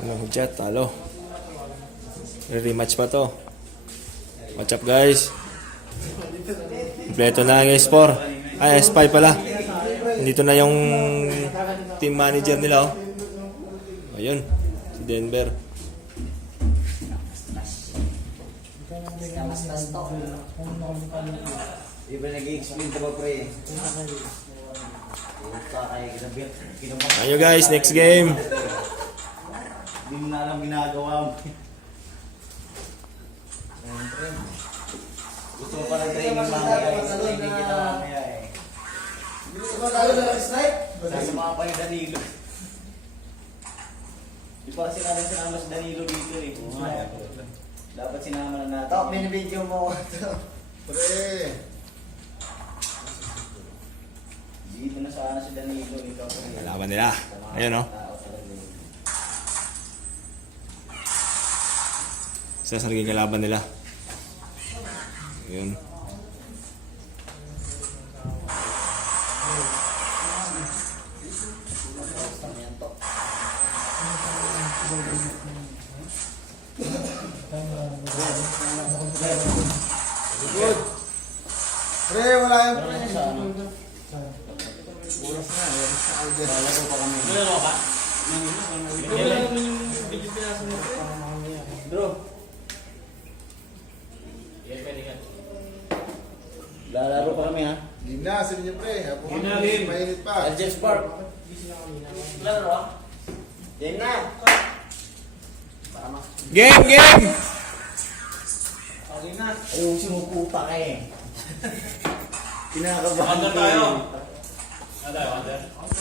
Ano Jet, talo. Rematch pa to. What's up guys? Kompleto na ang S4. Ay, S5 pala. Dito na yung team manager nila, oh. Ayun, si Denver. Iba nag-i-explain ka ba, pre? Ayun guys, next game. Hindi mo na alam ginagawa mo. Gusto mo pala training mamaya. Training kita mamaya eh. Gusto mo tayo na snipe? Sasama pa yung Danilo. Di pa sinabi sinama si Danilo dito eh. Dapat sinama na natin. Top, mini-video mo. Pre. Dito na sana si Danilo. Ikaw pre. Kalaban nila. Ayun, oh. Isa sa naging kalaban nila. Ayun. Good. Pre, wala yung pre. Oras na eh. Lalago pa kami. Lalago ka? Bro. Lalaro pa kami ha? Game na, sabi niyo pre. Game na, game. Mainit pa. Alges Park. Laro ha? Game na. Game! Game! Okay na. Ayaw sumuputa ka eh. Kinakabahan Under ko tayo. eh. Under.